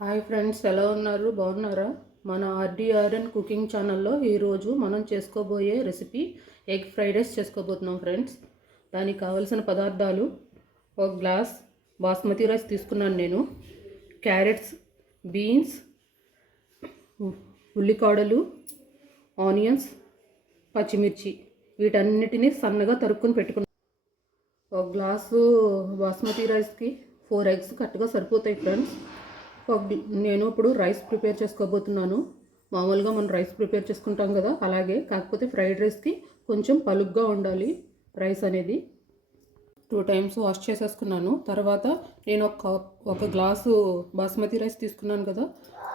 Hi friends, ఎలా ఉన్నారు? బాగున్నారా? మన ఆర్డీఆర్ఎన్ కుకింగ్ ఛానల్లో ఈరోజు మనం చేసుకోబోయే రెసిపీ ఎగ్ ఫ్రైడ్ రైస్ చేసుకోబోతున్నాం ఫ్రెండ్స్. దానికి కావలసిన పదార్థాలు: ఒక గ్లాస్ బాస్మతి రైస్ తీసుకున్నాను నేను, క్యారెట్స్, బీన్స్, ఉల్లికాడలు, ఆనియన్స్, పచ్చిమిర్చి, వీటన్నిటిని సన్నగా తరుక్కుని పెట్టుకున్నాను. ఒక గ్లాసు బాస్మతి రైస్కి 4 ఎగ్స్ కరెక్ట్గా సరిపోతాయి ఫ్రెండ్స్. నేను ఇప్పుడు రైస్ ప్రిపేర్ చేసుకోబోతున్నాను. మామూలుగా మనం రైస్ ప్రిపేర్ చేసుకుంటాం కదా, అలాగే, కాకపోతే ఫ్రైడ్ రైస్కి కొంచెం పలుగ్గా ఉండాలి రైస్ అనేది. 2 టైమ్స్ వాష్ చేసేసుకున్నాను. తర్వాత నేను ఒక గ్లాసు బాస్మతి రైస్ తీసుకున్నాను కదా,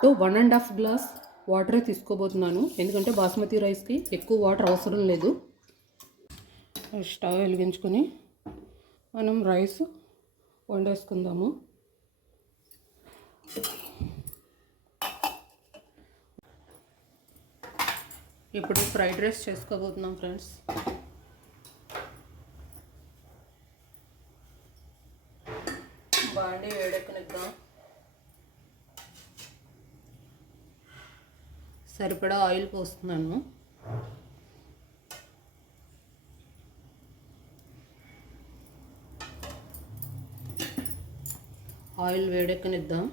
1.5 గ్లాస్ వాటరే తీసుకోబోతున్నాను. ఎందుకంటే బాస్మతి రైస్కి ఎక్కువ వాటర్ అవసరం లేదు. స్టవ్ వెలిగించుకొని మనం రైస్ వండేసుకుందాము. ఇప్పుడు ఫ్రైడ్ రైస్ చేసుకోబోతున్నాం ఫ్రెండ్స్. బాండి వేడెక్కనిద్దాం. సరిపడా ఆయిల్ పోస్తున్నాను. ఆయిల్ వేడెక్కనిద్దాం.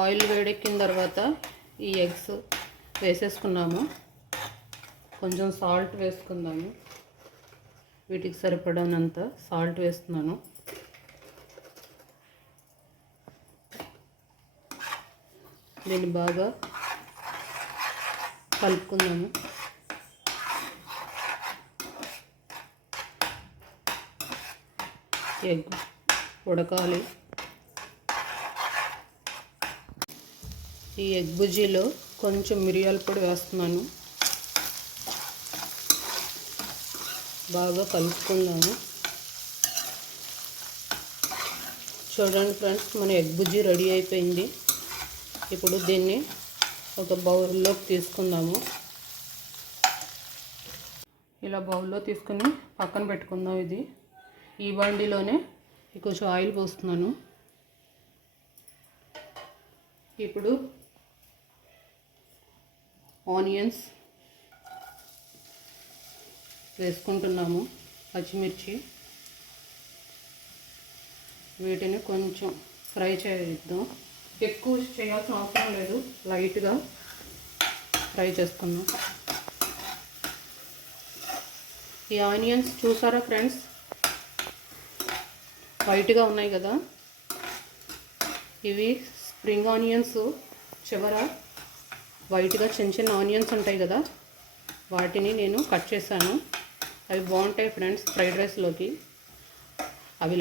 ఆయిల్ వేడెక్కిన తర్వాత ఈ ఎగ్స్ వేసేసుకున్నాము. కొంచెం సాల్ట్ వేసుకుందాము. వీటికి సరిపడానంత సాల్ట్ వేస్తున్నాను. దీన్ని బాగా కలుపుకుందాము. ఎగ్ ఉడకాలి. ఈ ఎగ్ బుజ్జీలో కొంచెం మిరియాల పొడి వేస్తున్నాను. బాగా కలుపుకుందాము. చూడండి ఫ్రెండ్స్, మన ఎగ్ బుజ్జీ రెడీ అయిపోయింది. ఇప్పుడు దీన్ని ఒక బౌల్లోకి తీసుకుందాము. ఇలా బౌల్లో తీసుకొని పక్కన పెట్టుకుందాం. ఈ బండిలోనే కొంచెం ఆయిల్ పోస్తున్నాను. ఇప్పుడు ఆనియన్స్ వేసుకుంటున్నాము, పచ్చిమిర్చి. వీటిని కొంచెం ఫ్రై చేద్దాం. ఎక్కువ చేయాల్సిన అవసరం లేదు, లైట్గా ఫ్రై చేసుకుందాం. ఈ ఆనియన్స్ చూసారా ఫ్రెండ్స్, వైట్గా ఉన్నాయి కదా. ఇవి స్ప్రింగ్ ఆనియన్స్. చివర వైట్గా చిన్న చిన్న ఆనియన్స్ ఉంటాయి కదా, వాటిని నేను కట్ చేశాను. అవి బాగుంటాయి ఫ్రెండ్స్ ఫ్రైడ్ రైస్లోకి. అవి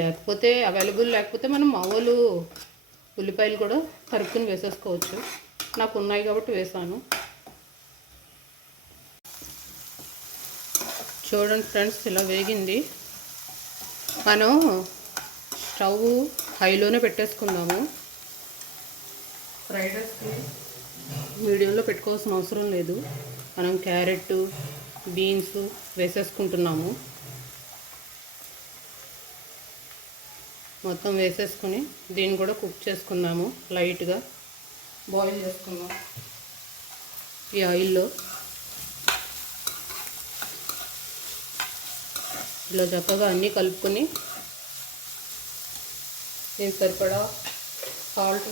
అవైలబుల్ లేకపోతే మనం మామూలు ఉల్లిపాయలు కూడా తరుక్కుని వేసేసుకోవచ్చు. నాకు ఉన్నాయి కాబట్టి వేసాను. చూడండి ఫ్రెండ్స్, ఇలా వేగింది. మనం స్టవ్ హైలోనే పెట్టేసుకుందాము. ఫ్రైడ్ రైస్కి మీడియంలో పెట్టుకోవాల్సిన అవసరం లేదు. మనం క్యారెట్, బీన్స్ వేసేసుకుంటున్నాము. మొత్తం వేసేసుకొని దీన్ని కూడా కుక్ చేసుకుందాము. లైట్గా బాయిల్ చేసుకుందాం ఈ ఆయిల్లో. ఇలా చక్కగా అన్నీ కలుపుకొని దీనికి సరిపడా సాల్ట్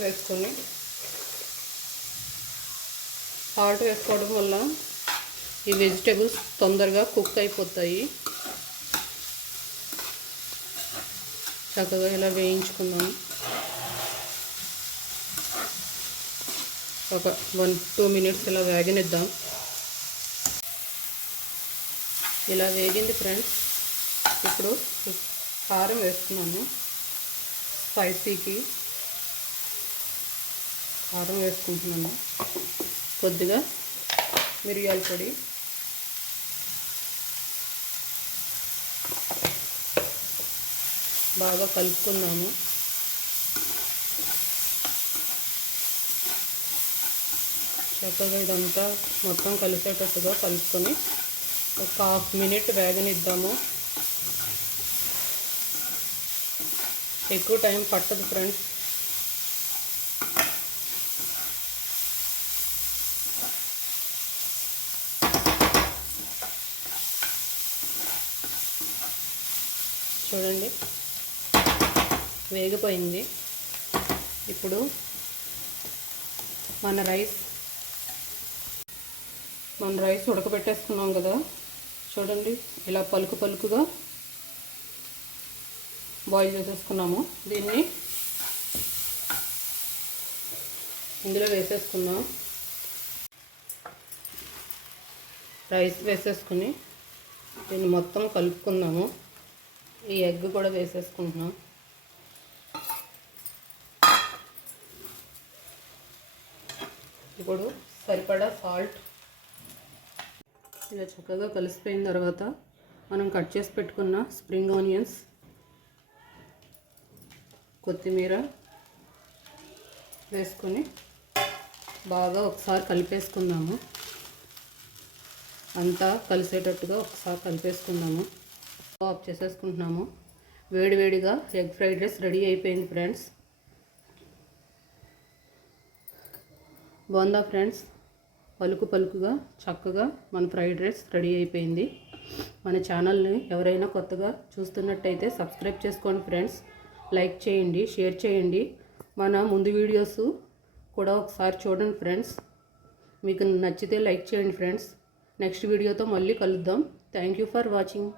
వేసుకోవడం వల్ల ఈ వెజిటేబుల్స్ తొందరగా కుక్ అయిపోతాయి. చక్కగా ఇలా వేయించుకుందాం. ఒక 1-2 మినిట్స్ ఇలా వేగనిద్దాం. ఇలా వేగింది ఫ్రెండ్స్. ఇప్పుడు కారం వేస్తున్నాను. స్పైసీకి కారం వేసుకుంటున్నాను. కొద్దిగా మిరియాల పొడి, బాగా కలుపుకుందాము. చక్కగా ఇదంతా మొత్తం కలిసేటట్టుగా కలుపుకొని ఒక 1/2 మినిట్ వేగనిద్దాము. ఎక్కువ టైం పట్టదు ఫ్రెండ్స్. చూడండి వేగిపోయింది. ఇప్పుడు మన రైస్ ఉడకబెట్టేసుకున్నాం కదా, చూడండి ఇలా పలుకు పలుకుగా బాయిల్ చేసేసుకున్నాము. దీన్ని ఇందులో వేసేసుకున్నాం. రైస్ వేసేసుకుని దీన్ని మొత్తం కలుపుకుందాము. ఈ ఎగ్ కూడా వేసేసుకుంటున్నాం. ఇప్పుడు సరిపడా సాల్ట్. ఇలా చక్కగా కలిసిపోయిన తర్వాత మనం కట్ చేసి పెట్టుకున్న స్ప్రింగ్ ఆనియన్స్, కొత్తిమీర వేసుకొని బాగా ఒకసారి కలిపేసుకుందాము. అంతా కలిసేటట్టుగా ఒకసారి కలిపేసుకుందాము. ఆఫ్ చేసేసుకుంటున్నాము. వేడివేడిగా ఎగ్ ఫ్రైడ్ రైస్ రెడీ అయిపోయింది ఫ్రెండ్స్. బాగుందా ఫ్రెండ్స్? పలుకు పలుకుగా చక్కగా మన ఫ్రైడ్ రైస్ రెడీ అయిపోయింది. మన ఛానల్ని ఎవరైనా కొత్తగా చూస్తున్నట్టయితే సబ్స్క్రైబ్ చేసుకోండి ఫ్రెండ్స్. లైక్ చేయండి, షేర్ చేయండి. మన ముందు వీడియోస్ కూడా ఒకసారి చూడండి ఫ్రెండ్స్. మీకు నచ్చితే లైక్ చేయండి ఫ్రెండ్స్. నెక్స్ట్ వీడియోతో మళ్ళీ కలుద్దాం. Thank you for watching.